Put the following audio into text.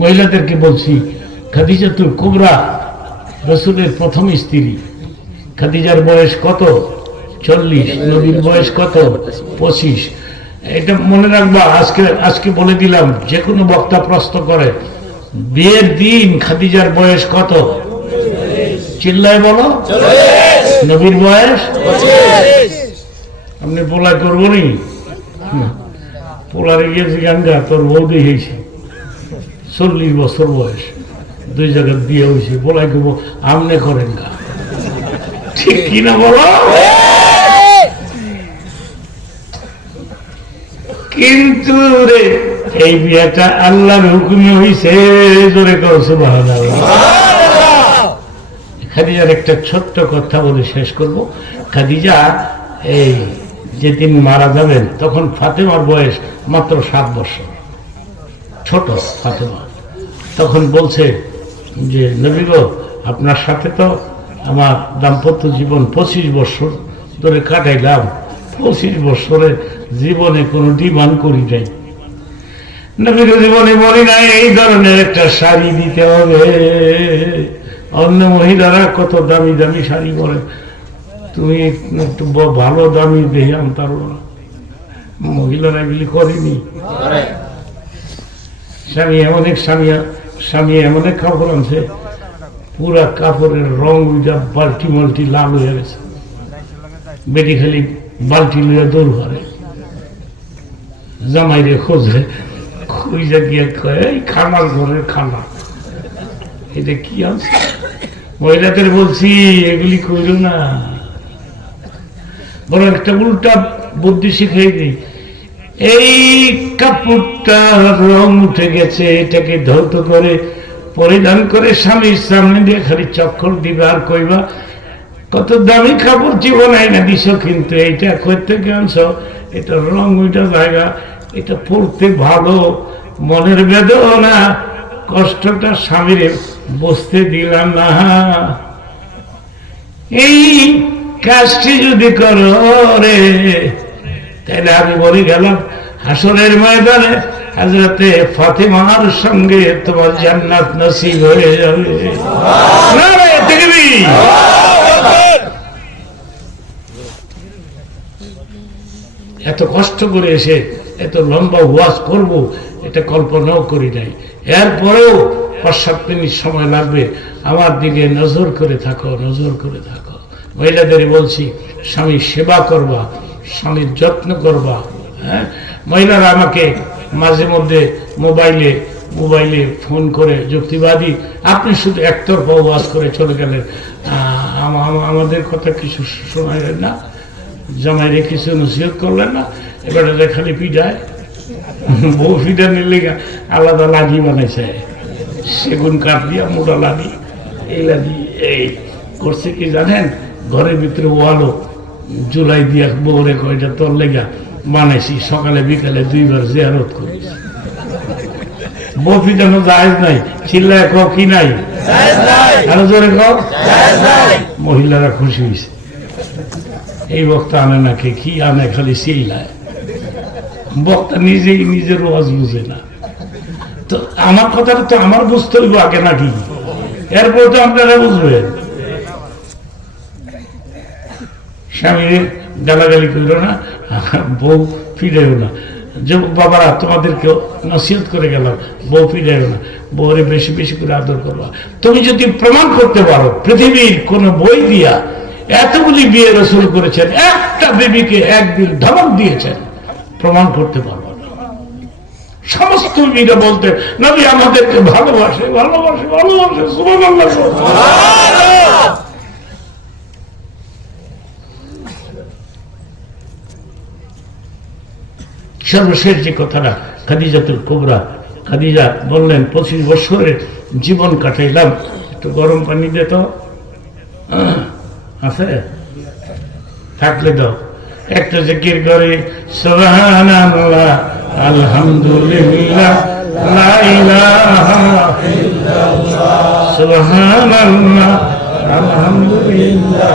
মহিলাদেরকে বলছি, খাদিজাতুল কুবরা, রসুলের প্রথম স্ত্রী। খাদিজার বয়স কত? চল্লিশ। নবীর বয়স কত? পঁচিশ। এটা মনে রাখবা, আজকে আজকে বলে দিলাম যে কোনো বক্তা প্রশ্ন করে, বিয়ের দিন খাদিজার বয়স কত? চিল্লায় বলো। নবীর বয়স? আপনি পোলা করব নি। পোলারে গিয়েছি গাঙ্গা তোর বউ দেখেছি চল্লিশ বছর বয়স। দুই জায়গায় বিয়ে হয়েছে, বলাই করব আমনে করেন গা ঠিক কিনা বলো? কিন্তু রে, এই বিয়েটা আল্লাহর হুকুমে হইছে, জোরে করছে খাদিজার একটা ছোট্ট কথা বলে শেষ করব। খাদিজা, এই যেদিন মারা যাবেন, তখন ফাতেমার বয়স মাত্র সাত বছর। ছোট ফাতেমা। তখন বলছে যে, নবী গো, আপনার সাথে তো আমার দাম্পত্য জীবন পঁচিশ বছর ধরে কাটাইলাম। পঁচিশ বছরে জীবনে কোনো ডিমান্ড করি নাই। নবীর জীবনে বলি নাই, এই ধরনের একটা শাড়ি দিতে হবে। অন্য মহিলারা কত দামি দামি শাড়ি পরে। তুমি একটু ভালো দামি দেখে আনতে পারব না। মহিলারা এগুলি করেনি। স্বামী এমন এক স্বামী স্বামী এমন এক কাপড় আনছে, পুরা কাপড়ের রং উইটা বাল্টি মাল্টি লাল হয়ে গেছে। বেটি খালি বালতি লইয়া দৌড় করে জামাই রে খোঁজে, খুঁজে গিয়ে এই খানার ঘরের খানা এটা কি আছে মহিলাদের বলছি, এগুলি কইল না। বড় একটা উল্টা বুদ্ধি শিখিয়ে দিই। এই কাপড়টা রং উঠে গেছে, এটাকে ধৌত করে পরিধান করে স্বামীর সামনে দিয়ে খালি চক্কর দিবে, আর কইবা, কত দামি কাপড় জীবন না দিছ কিন্তু এইটা করতে আনছ এটা রং ওইটা জায়গা, এটা পড়তে ভালো, মনের বেদনা, কষ্টটা স্বামীর বসতে দিলাম না। এই কাজটি যদি করো রে তাহলে আমি বলি গেলাম হাসনের ময়দানে হাজরতে ফাতেমার সঙ্গে তোমার জান্নাত নসিব হয়ে যাবে। এত কষ্ট করে এসে এত লম্বা ওয়াজ করব, এটা কল্পনাও করি নাই। এরপরেও পাঁচ সাত মিনিট সময় লাগবে, আমার দিকে নজর করে থাকো, নজর করে থাকো। মহিলাদের বলছি, স্বামী সেবা করবা স্বামীর যত্ন করবা হ্যাঁ? মহিলারা আমাকে মাঝে মধ্যে মোবাইলে মোবাইলে ফোন করে যুক্তিবাদী, আপনি শুধু একতরফা ওয়াজ করে চলে গেলেন। আমাদের কথা কিছু শোনালেন না, জামাইরে কিছু নসিহত করলেন না, এবারে খালি পিঠায় বউ পিঠা নিলে আলাদা লাগি বানাইছে। সেগুন কাঠ দিয়া, মোটা লাগি, এই লাগি, এই করছে কি জানেন? ঘরের ভিতরে ওয়ালো জুলাই দিয়া বউরে কয়টা তোর লেগা বানাইছি সকালে বিকালে দুইবার জিয়ারত করি বউ পিঠানো জায়েজ নাই চিল্লায় ক কি নাই? আরও জোরে ক মহিলারা খুশি হয়েছে এই বক্তা আনে নাকি কি আনে খালি চিল্লায়। বক্তা নিজেই নিজের ওয়াজ বুঝে না। তো আমার কথাটা তো আমার বুঝতে হইব আগে নাকি। এরপর তো আপনারা বুঝবেন। স্বামীর গালাগালি করল না, বউ ফিরেও না। যে বাবারা তোমাদেরকে নসিহত করে গেলাম বউ ফিরেও না। বউরে বেশি বেশি করে আদর করবা তুমি যদি প্রমাণ করতে পারো, পৃথিবীর কোন বই দিয়া এতগুলি বিয়ে রসুল করেছেন, একটা বেবিকে একদিন ধমক দিয়েছেন, প্রমাণ করতে পারব সমস্ত মেয়েরা বলতে, নবী আমাদেরকে ভালোবাসে ভালোবাসে ভালোবাসে সুবহানাল্লাহ। সর্বশেষ যে কথাটা খাদিজাতুল কোবরা, খাদিজা বললেন, পঁচিশ বছরের জীবন কাটাইলাম। একটু গরম পানি দে তো। আছে? থাকলে দাও। একটা জিকির করে আলহামদুলিল্লাহ আলহামদুলিল্লাহ